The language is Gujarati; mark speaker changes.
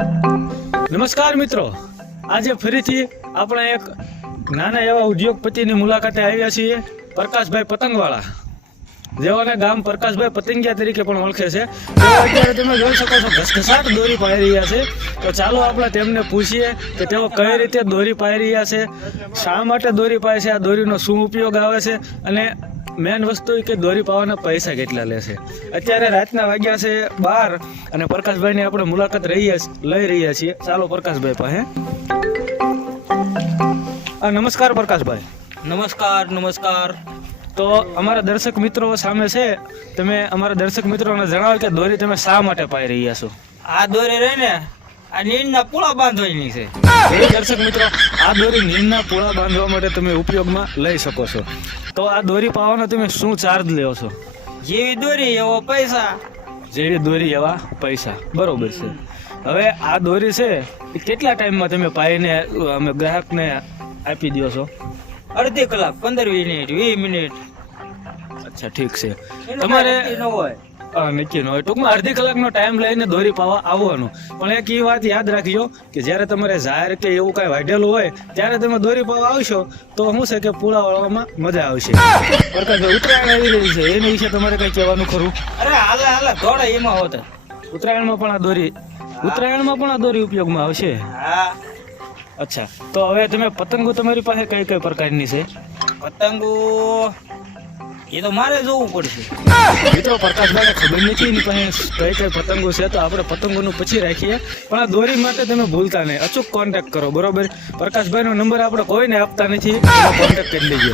Speaker 1: નમસ્કાર મિત્રો. આજે ફરીથી આપણે એક નાના એવા ઉદ્યોગપતિની મુલાકાતે આવ્યા છીએ, પ્રકાશભાઈ પતંગવાળા. જેઓને ગામ પ્રકાશભાઈ પતંગિયા તરીકે પણ ઓળખે છે. અત્યારે તમે જોઈ શકો છો, ઘસઘસાટ દોરી પાઈ રહ્યા છે. તો ચાલો આપણે તેમને પૂછીએ કે તેઓ કઈ રીતે દોરી પાઈ રહ્યા છે, શા માટે દોરી પાય છે, આ દોરીનો શું ઉપયોગ આવે છે અને મેન વસ્તુ કે દોરી પાવાના પૈસા કેટલા લે છે. અત્યારે રાતના વાગ્યા છે બાર અને પ્રકાશભાઈની આપણે મુલાકાત રહીએ લઈ રહ્યા છીએ. ચાલો પ્રકાશભાઈ પાસે. નમસ્કાર પ્રકાશભાઈ.
Speaker 2: નમસ્કાર નમસ્કાર.
Speaker 1: તો અમારા દર્શક મિત્રો સામે છે તમે અમારા દર્શક મિત્રોને જણાવો કે દોરી તમે શા માટે પાઈ રહ્યા છો?
Speaker 2: આ દોરી રહીને આ નીંદના પૂળા બાંધવાની છે.
Speaker 1: દર્શક મિત્રો આ દોરી નીમના પૂળા બાંધવા માટે તમે ઉપયોગમાં લઈ શકો છો. તો આ દોરી પાવાનો તમે શું ચાર્જ લ્યો છો?
Speaker 2: જેવી દોરી એવો પૈસા.
Speaker 1: જેવી દોરી એવા પૈસા. બરોબર છે. હવે આ દોરી છે કેટલા ટાઈમમાં તમે પાઈને અમે ગ્રાહકને આપી દો છો?
Speaker 2: અડધી કલાક પંદર મિનિટ વીસ મિનિટ.
Speaker 1: અચ્છા ઠીક છે. તમારે
Speaker 2: ન હોય.
Speaker 1: હા, નક્કી હોય. ટૂંકમાં અડધી કલાકનો ટાઈમ લઈને દોરી પાવા આવવાનું. પણ એક એ વાત યાદ રાખજો કે જ્યારે તમારે જાહેર કે એવું કાંઈ વાઢેલું હોય ત્યારે તમે દોરી પાવા આવશો તો શું છે કે પૂળા વાળવામાં મજા આવશે. ઉત્તરાયણ આવી રહી છે એની વિશે તમારે કંઈ કહેવાનું ખરું?
Speaker 2: અરે હાલે હાલે દોડે એમાં હોત.
Speaker 1: ઉત્તરાયણમાં પણ આ દોરી ઉત્તરાયણમાં પણ આ દોરી ઉપયોગમાં આવશે?
Speaker 2: હા.
Speaker 1: અચ્છા. તો હવે તમે પતંગો તમારી પાસે કઈ કઈ પ્રકારની છે?
Speaker 2: પતંગો એ તો મારે જોવું પડશે.
Speaker 1: મિત્રો, પ્રકાશભાઈને ખબર નથી, એની કઈ કઈ પતંગો છે, તો આપણે પતંગોનું પછી રાખીએ. પણ આ દોરી માટે તમે ભૂલતા નહીં. અચૂક કોન્ટેક્ટ કરો, બરોબર? પ્રકાશભાઈનો નંબર આપણે કોઈને આપતા નથી કોન્ટેક્ટ કરી લેજો.